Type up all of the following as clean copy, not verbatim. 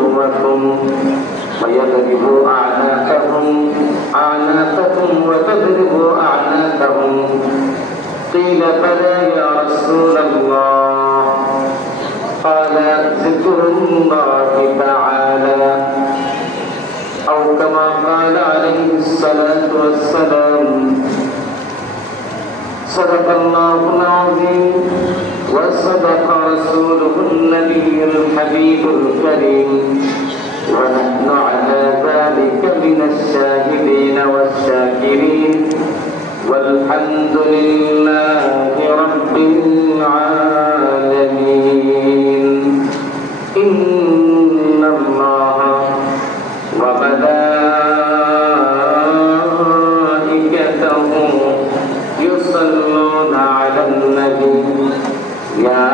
عدوكم ويضربوا أعناقكم وتضربوا أعناقهم قيل بلى يا رسول الله قال ذكر الله تعالى أو كما قال عليه الصلاة والسلام صدق الله العظيم وصدق رسوله النبي الحبيب الكريم ونحن على ذلك من الشاهدين والشاكرين والحمد لله رب العالمين إن الله وملائكته يصلون على النبي يا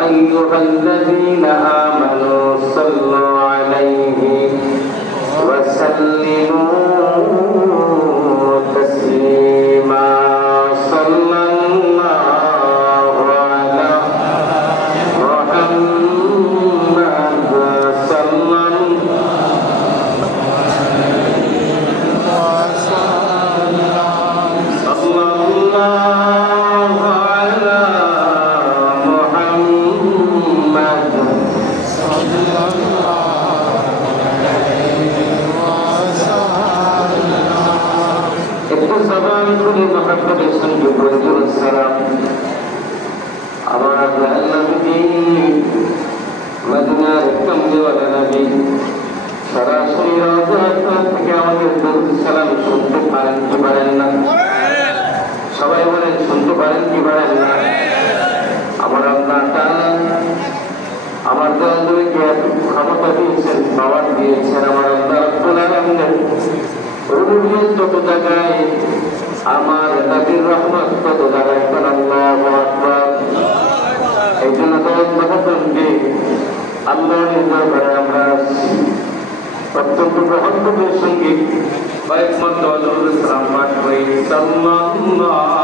أيها الذين آمنوا صلوا عليه وسلموا تسليما صلى الله على محمد صلى الله على محمد صلى একটু জবান খুলে মহব্বতের সঙ্গে বলুন সালাম আমার আল্লাহ নবী মদিনার কমজোর নবী সরাসরি রওজা থেকে আমাদের দরুদ সালাম শুনতে পারেন কি পারেন না সবাই বলেন শুনতে পারেন কি পারেন না আমার আল্লাহ তাআলা আমার দয়ালুকে ক্ষমতা দিয়েছেন পাওয়ার দিয়েছেন আমার আল্লাহ রাব্বুল আলামিনের রুবিয়ত যত জায়গায় আমার নবীর রহমত তত জায়গায় আল্লাহু আকবার এই জন্য তো মহব্বতকে আল্লাহর দরবারে আমরা অত্যন্ত গ্রহণযোগ্যের সঙ্গে কয়েক মত সালাম পাঠ করি সাল্লাল্লাহু